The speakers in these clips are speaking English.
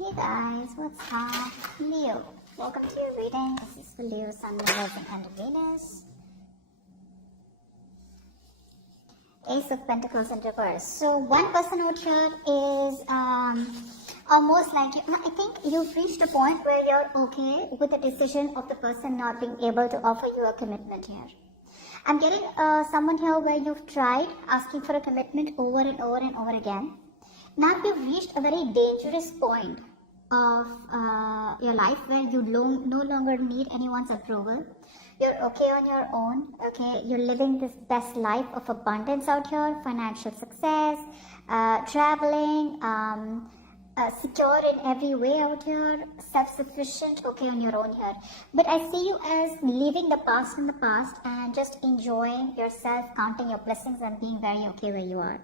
Hey guys, what's up? Leo. Welcome to your reading. This is for Leo, Sun, Moon, Rising, and Venus. Ace of Pentacles in reverse. So one person out here is almost like, I think you've reached a point where you're okay with the decision of the person not being able to offer you a commitment here. I'm getting someone here where you've tried asking for a commitment over and over and over again. Now you've reached a very dangerous point of your life where you no longer need anyone's approval. You're okay on your own, okay? You're living this best life of abundance out here, financial success, traveling, secure in every way out here, self-sufficient, okay, on your own here. But I see you as leaving the past in the past and just enjoying yourself, counting your blessings and being very okay where you are.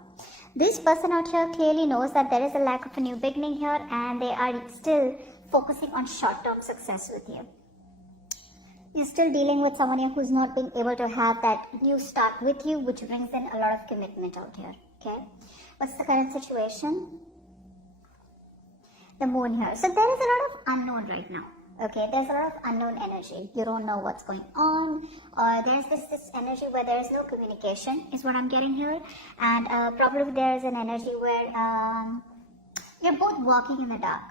This person out here clearly knows that there is a lack of a new beginning here and they are still focusing on short-term success with you. You're still dealing with someone here who's not been able to have that new start with you, which brings in a lot of commitment out here, okay? What's the current situation? The moon here. So there is a lot of unknown right now. Okay, there's a lot of unknown energy. You don't know what's going on, or there's this energy where there is no communication, is what I'm getting here. And probably there is an energy where you're both walking in the dark.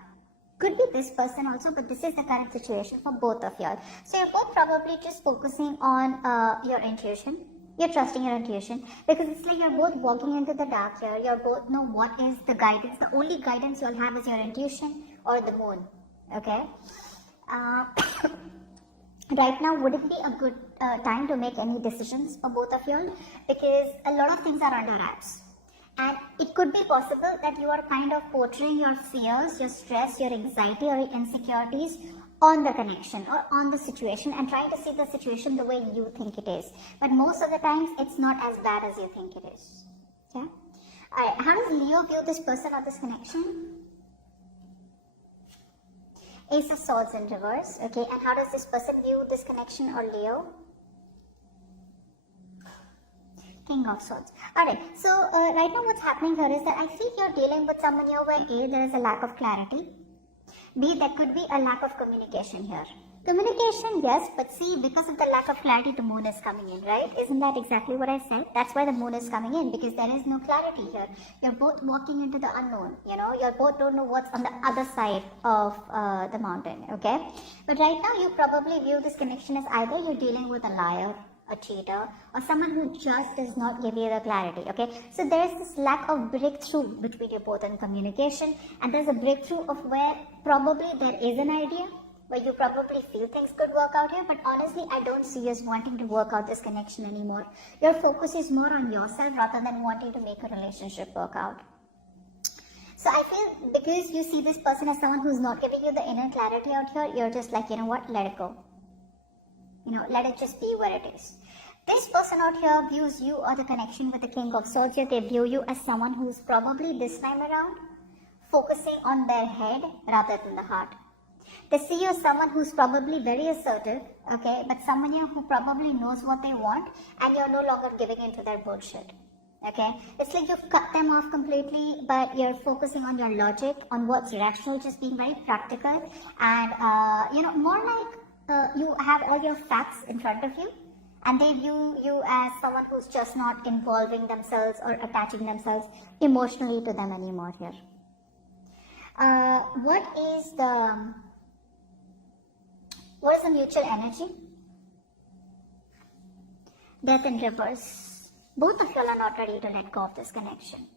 Could be this person also, but this is the current situation for both of y'all. So you're both probably just focusing on your intuition. You're trusting your intuition because it's like you're both walking into the dark here. You both know what is the guidance. The only guidance you'll have is your intuition or the moon. Okay. Right now wouldn't be a good time to make any decisions for both of you because a lot of things are under wraps, and it could be possible that you are kind of portraying your fears, your stress, your anxiety or your insecurities on the connection or on the situation and trying to see the situation the way you think it is, but most of the times it's not as bad as you think it is. Yeah. Alright, how does Leo view this person or this connection? Ace of Swords in reverse, okay, and how does this person view this connection or Leo? King of Swords. Alright, so right now what's happening here is that I feel you're dealing with someone here where A, there is a lack of clarity, B, there could be a lack of communication here. Communication, yes, but see, because of the lack of clarity, the moon is coming in, right? Isn't that exactly what I said? That's why the moon is coming in, because there is no clarity here. You're both walking into the unknown, you know, you both don't know what's on the other side of the mountain, okay? But right now, you probably view this connection as either you're dealing with a liar, a cheater, or someone who just does not give you the clarity, okay? So there is this lack of breakthrough between you both in communication, and there's a breakthrough of where probably there is an idea, where you probably feel things could work out here, but honestly, I don't see you as wanting to work out this connection anymore. Your focus is more on yourself rather than wanting to make a relationship work out. So I feel because you see this person as someone who's not giving you the inner clarity out here, you're just like, you know what, let it go. You know, let it just be where it is. This person out here views you or the connection with the King of Swords here, they view you as someone who's probably this time around focusing on their head rather than the heart. They see you as someone who's probably very assertive, okay, but someone here who probably knows what they want and you're no longer giving into their bullshit, okay. It's like you've cut them off completely, but you're focusing on your logic, on what's rational, just being very practical and, you know, more like you have all your facts in front of you and they view you as someone who's just not involving themselves or attaching themselves emotionally to them anymore here. What is the mutual energy? Death in reverse. Both of you are not ready to let go of this connection.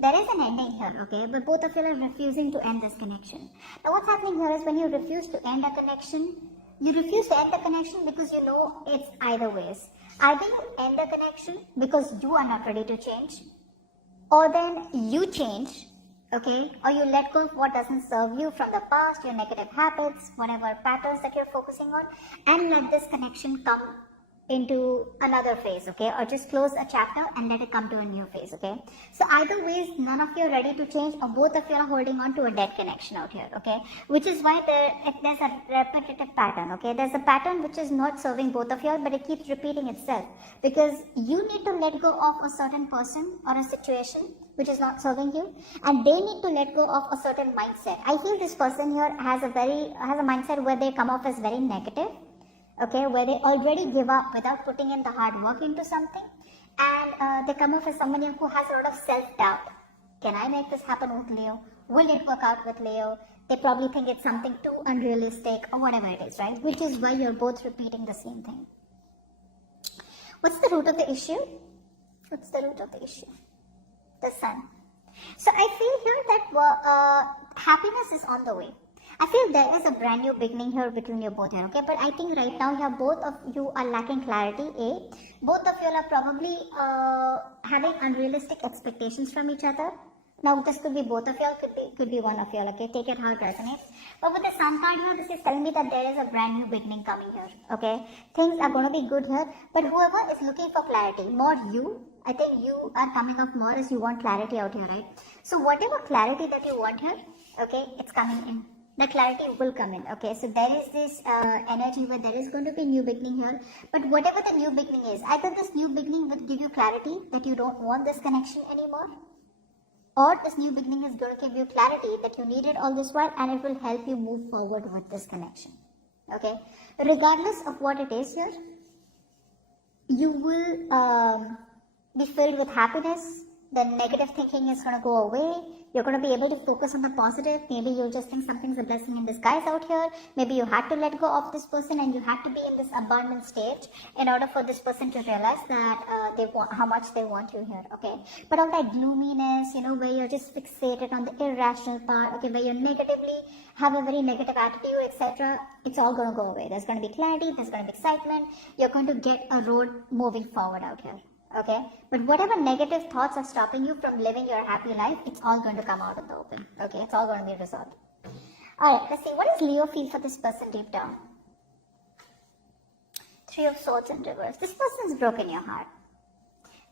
There is an ending here, okay, but both of you are refusing to end this connection. Now what's happening here is when you refuse to end a connection, you refuse to end the connection because you know it's either ways. Either you end the connection because you are not ready to change, or then you change, okay, or you let go of what doesn't serve you from the past, your negative habits, whatever patterns that you're focusing on, and let this connection come into another phase, okay, or just close a chapter and let it come to a new phase, okay. So either ways, none of you are ready to change, or both of you are holding on to a dead connection out here, okay, which is why there's a repetitive pattern, okay. There's a pattern which is not serving both of you, but it keeps repeating itself because you need to let go of a certain person or a situation which is not serving you, and they need to let go of a certain mindset. I feel this person here has a mindset where they come off as very negative, okay, where they already give up without putting in the hard work into something, and they come off as someone who has a lot of self-doubt. Can I make this happen with Leo? Will it work out with Leo? They probably think it's something too unrealistic or whatever it is, right? Which is why you're both repeating the same thing. What's the root of the issue? What's the root of the issue? The sun. So I feel here that happiness is on the way. I feel there is a brand new beginning here between you both here, okay? But I think right now here both of you are lacking clarity. Both of you are probably having unrealistic expectations from each other. Now this could be both of you, could be one of you, okay? Take it how it resonates. But with the sun card here, this is telling me that there is a brand new beginning coming here, okay? Things are going to be good here. But whoever is looking for clarity, more you, I think you are coming up more as you want clarity out here, right? So whatever clarity that you want here, okay, it's coming in. The clarity will come in, okay? So there is this energy where there is going to be new beginning here. But whatever the new beginning is, either this new beginning will give you clarity that you don't want this connection anymore, or this new beginning is going to give you clarity that you needed all this while, and it will help you move forward with this connection, okay? Regardless of what it is here, you will be filled with happiness. The negative thinking is going to go away. You're going to be able to focus on the positive. Maybe you'll just think something's a blessing in disguise out here. Maybe you had to let go of this person and you had to be in this abandoned stage in order for this person to realize that they want how much they want you here, okay? But all that gloominess, where you're just fixated on the irrational part, okay, where you negatively have a very negative attitude, etc., it's all going to go away. There's going to be clarity, there's going to be excitement. You're going to get a road moving forward out here. Okay, but whatever negative thoughts are stopping you from living your happy life, it's all going to come out in the open. Okay, it's all going to be resolved. Alright, let's see. What does Leo feel for this person deep down? Three of Swords in reverse. This person's broken your heart.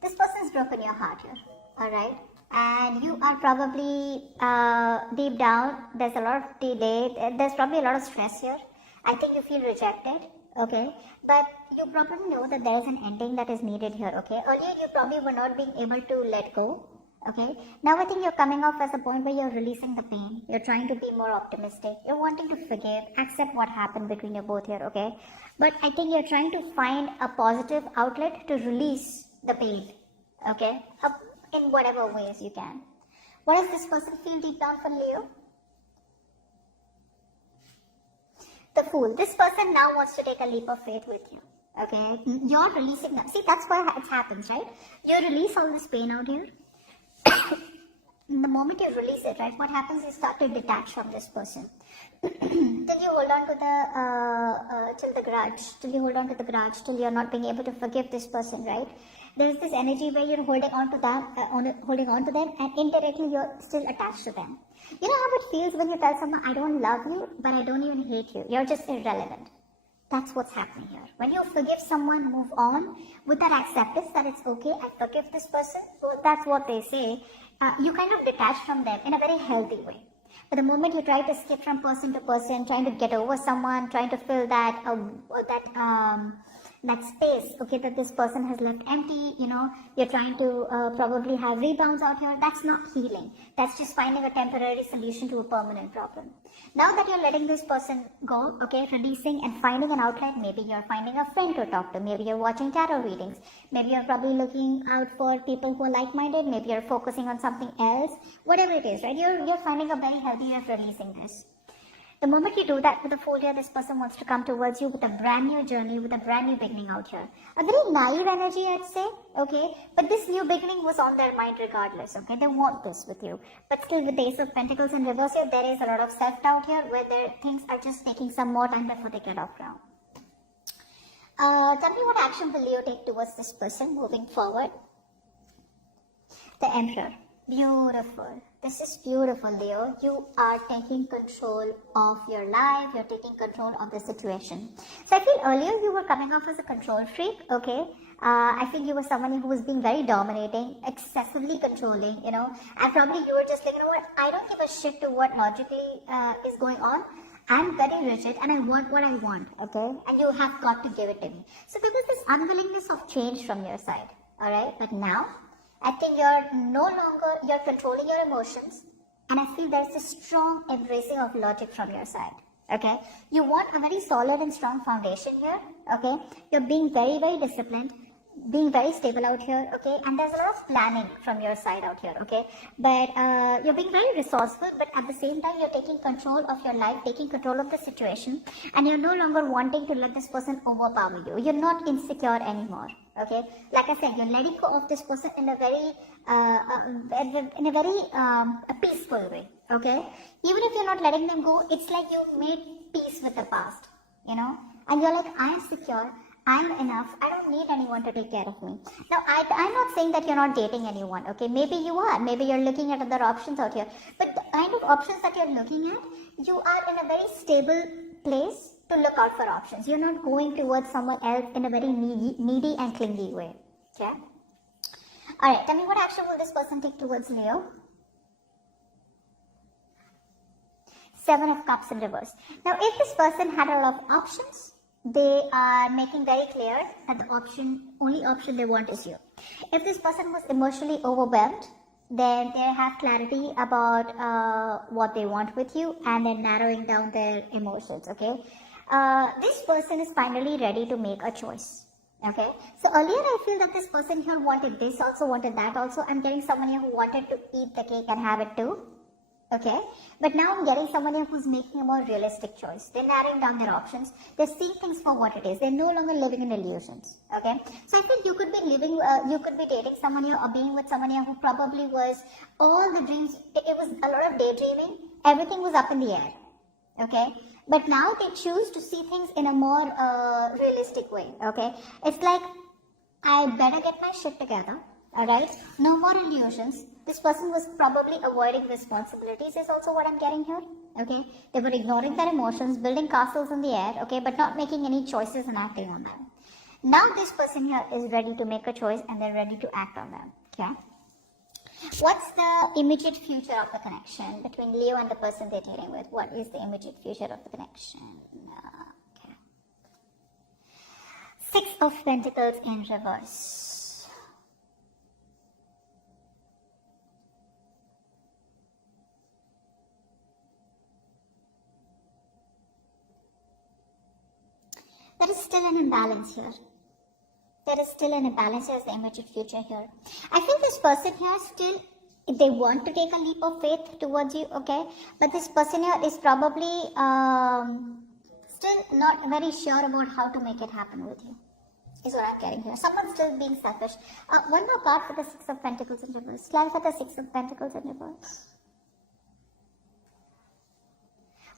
This person's broken your heart here. Alright, and you are probably deep down, there's a lot of delay, there's probably a lot of stress here. I think you feel rejected. Okay, but you probably know that there is an ending that is needed here, okay? Earlier, you probably were not being able to let go, okay? Now, I think you're coming off as a point where you're releasing the pain. You're trying to be more optimistic. You're wanting to forgive, accept what happened between you both here, okay? But I think you're trying to find a positive outlet to release the pain, okay? In whatever ways you can. What does this person feel deep down for Leo? The Fool. This person now wants to take a leap of faith with you. Okay, you're releasing that. See, that's why it happens, right? You release all this pain out here. The moment you release it, right, what happens is you start to detach from this person. Till you hold on to the grudge, till you're not being able to forgive this person, right? There's this energy where you're holding on to them, and indirectly you're still attached to them. You know how it feels when you tell someone, I don't love you, but I don't even hate you. You're just irrelevant. That's what's happening here. When you forgive someone, move on with that acceptance that it's okay, I forgive this person. So that's what they say. You kind of detach from them in a very healthy way. But the moment you try to skip from person to person, trying to get over someone, trying to fill that space, okay, that this person has left empty, you're trying to probably have rebounds out here. That's not healing. That's just finding a temporary solution to a permanent problem. Now that you're letting this person go, okay, releasing and finding an outlet, maybe you're finding a friend to talk to, maybe you're watching tarot readings, maybe you're probably looking out for people who are like-minded, maybe you're focusing on something else, whatever it is, right? You're finding a very healthy way of releasing this. The moment you do that with the Fool here, this person wants to come towards you with a brand new journey, with a brand new beginning out here. A very naive energy, I'd say, okay? But this new beginning was on their mind regardless, okay? They want this with you. But still, with the Ace of Pentacles in reverse here, there is a lot of self-doubt here where their things are just taking some more time before they get off ground. Tell me what action will Leo take towards this person moving forward? The Emperor. Beautiful. This is beautiful, Leo. You are taking control of your life. You're taking control of the situation. So I feel earlier you were coming off as a control freak, okay? I think you were someone who was being very dominating, excessively controlling, you know, and probably you were just like, you know what, I don't give a shit to what logically is going on. I'm very rigid and I want what I want, okay? And you have got to give it to me. So there was this unwillingness of change from your side, alright? But now, I think you're controlling your emotions, and I feel there's a strong embracing of logic from your side, okay? You want a very solid and strong foundation here, okay? You're being very, very disciplined, being very stable out here, okay? And there's a lot of planning from your side out here, okay? But you're being very resourceful, but at the same time, you're taking control of your life, taking control of the situation, and you're no longer wanting to let this person overpower you. You're not insecure anymore, okay? Like I said, you're letting go of this person in a very peaceful way, okay? Even if you're not letting them go, it's like you made peace with the past, you know? And you're like, I'm secure. I'm enough. I don't need anyone to take care of me. Now, I'm not saying that you're not dating anyone, okay? Maybe you are. Maybe you're looking at other options out here. But the kind of options that you're looking at, you are in a very stable place to look out for options. You're not going towards someone else in a very needy and clingy way, okay? Alright, tell me what action will this person take towards Leo? 7 of Cups in reverse. Now, if this person had a lot of options, they are making very clear that the only option they want is you. If this person was emotionally overwhelmed, then they have clarity about what they want with you, and they're narrowing down their emotions, okay? This person is finally ready to make a choice, okay? So earlier I feel that this person here wanted this also, wanted that also. I'm getting someone here who wanted to eat the cake and have it too. Okay, but now I'm getting someone here who's making a more realistic choice. They're narrowing down their options. They're seeing things for what it is. They're no longer living in illusions. Okay, so I think you could be dating someone here or being with someone here who probably was all the dreams. It was a lot of daydreaming. Everything was up in the air. Okay, but now they choose to see things in a more realistic way. Okay, it's like, I better get my shit together. Alright, no more illusions. This person was probably avoiding responsibilities is also what I'm getting here. Okay, they were ignoring their emotions, building castles in the air, okay, but not making any choices and acting on them. Now this person here is ready to make a choice and they're ready to act on them. Okay, what's the immediate future of the connection between Leo and the person they're dealing with? What is the immediate future of the connection? Okay. 6 of Pentacles in reverse. There is still an imbalance here. There is still an imbalance as the immediate future here. I think this person here still, they want to take a leap of faith towards you, okay? But this person here is probably still not very sure about how to make it happen with you. Is what I'm getting here. Someone's still being selfish. One more part for the 6 of Pentacles in reverse. Clarify the 6 of Pentacles in reverse.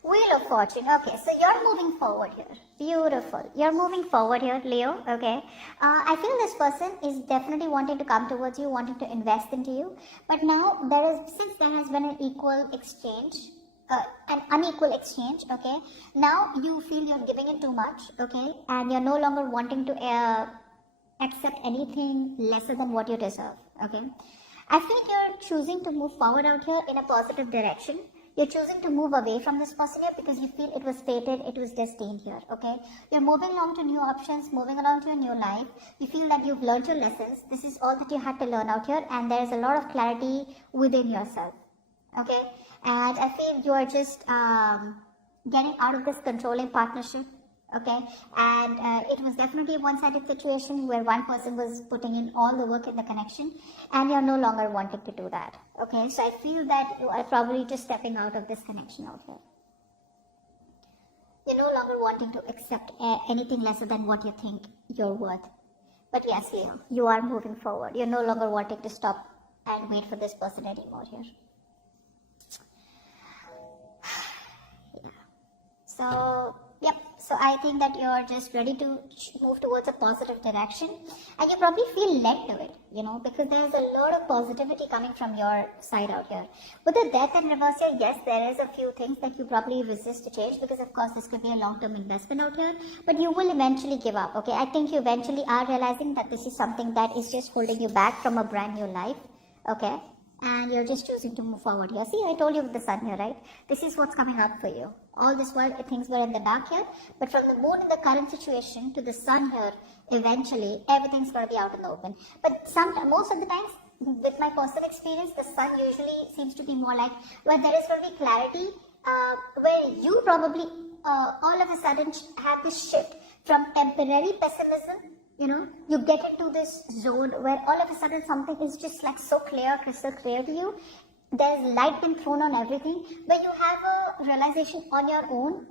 Wheel of Fortune. Okay, so you're moving forward here. Beautiful. You're moving forward here, Leo. Okay. I feel this person is definitely wanting to come towards you, wanting to invest into you. But now since there has been an equal exchange, an unequal exchange, okay, now you feel you're giving in too much, okay, and you're no longer wanting to accept anything lesser than what you deserve, okay. I feel you're choosing to move forward out here in a positive direction. You're choosing to move away from this person here because you feel it was fated, it was destined here, okay? You're moving along to new options, moving along to your new life. You feel that you've learned your lessons. This is all that you had to learn out here, and there is a lot of clarity within yourself, okay? And I feel you are just getting out of this controlling partnership, okay? And it was definitely a one-sided situation where one person was putting in all the work in the connection, and you're no longer wanting to do that, okay? So I feel that you are probably just stepping out of this connection out here. You're no longer wanting to accept anything lesser than what you think you're worth. But yes, Leo, you are moving forward. You're no longer wanting to stop and wait for this person anymore here. Yeah. So, yep. So I think that you're just ready to move towards a positive direction, and you probably feel led to it, because there's a lot of positivity coming from your side out here. With the death and reverse here, yes, there is a few things that you probably resist to change, because of course this could be a long-term investment out here, but you will eventually give up, okay? I think you eventually are realizing that this is something that is just holding you back from a brand new life, okay? And you're just choosing to move forward here. See, I told you with the sun here, right? This is what's coming up for you. All this while things were in the dark here, but from the moon in the current situation to the sun here, eventually everything's going to be out in the open. But most of the times, with my personal experience, the sun usually seems to be more like where there is going to be clarity, where you probably all of a sudden have this shift from temporary pessimism. You get into this zone where all of a sudden something is just like so clear, crystal clear to you. There's light being thrown on everything, but you have a realization on your own,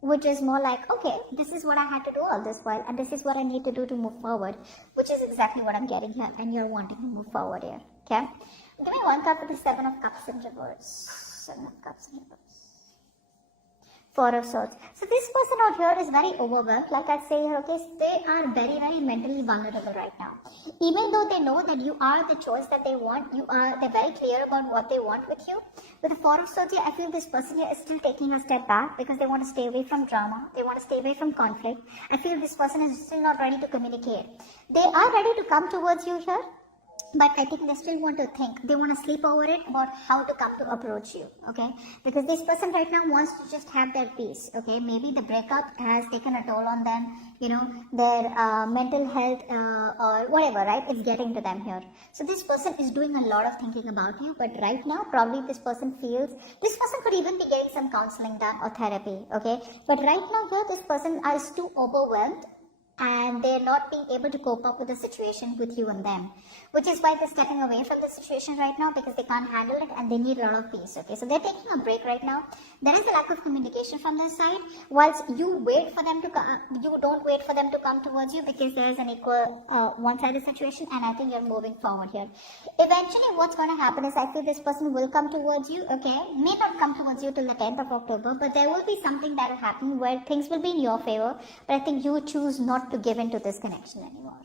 which is more like, okay, this is what I had to do all this while, and this is what I need to do to move forward, which is exactly what I'm getting here, and you're wanting to move forward here, okay? Give me one card for the Seven of Cups in reverse. Seven of Cups in reverse. Four of Swords. So this person out here is very overwhelmed, like I say here, okay, they are very, very mentally vulnerable right now. Even though they know that you are the choice that they want, they're very clear about what they want with you. With the Four of Swords here, I feel this person here is still taking a step back because they want to stay away from drama, they want to stay away from conflict. I feel this person is still not ready to communicate. They are ready to come towards you here, but I think they still want to think. They want to sleep over it about how to come to approach you, okay? Because this person right now wants to just have their peace, okay? Maybe the breakup has taken a toll on them, their mental health or whatever, right? It's getting to them here. So this person is doing a lot of thinking about you, but right now, probably this person could even be getting some counseling done or therapy, okay? But right now here, this person is too overwhelmed, and they're not being able to cope up with the situation with you and them, which is why they're stepping away from the situation right now, because they can't handle it and they need a lot of peace, okay? So they're taking a break right now. There is a lack of communication from their side, whilst you wait for them to come, you don't wait for them to come towards you, because there is an equal one-sided situation, and I think you're moving forward here. Eventually what's going to happen is, I feel this person will come towards you, okay? May not come towards you till the 10th of October, but there will be something that will happen where things will be in your favor, but I think you choose not to give in to this connection anymore.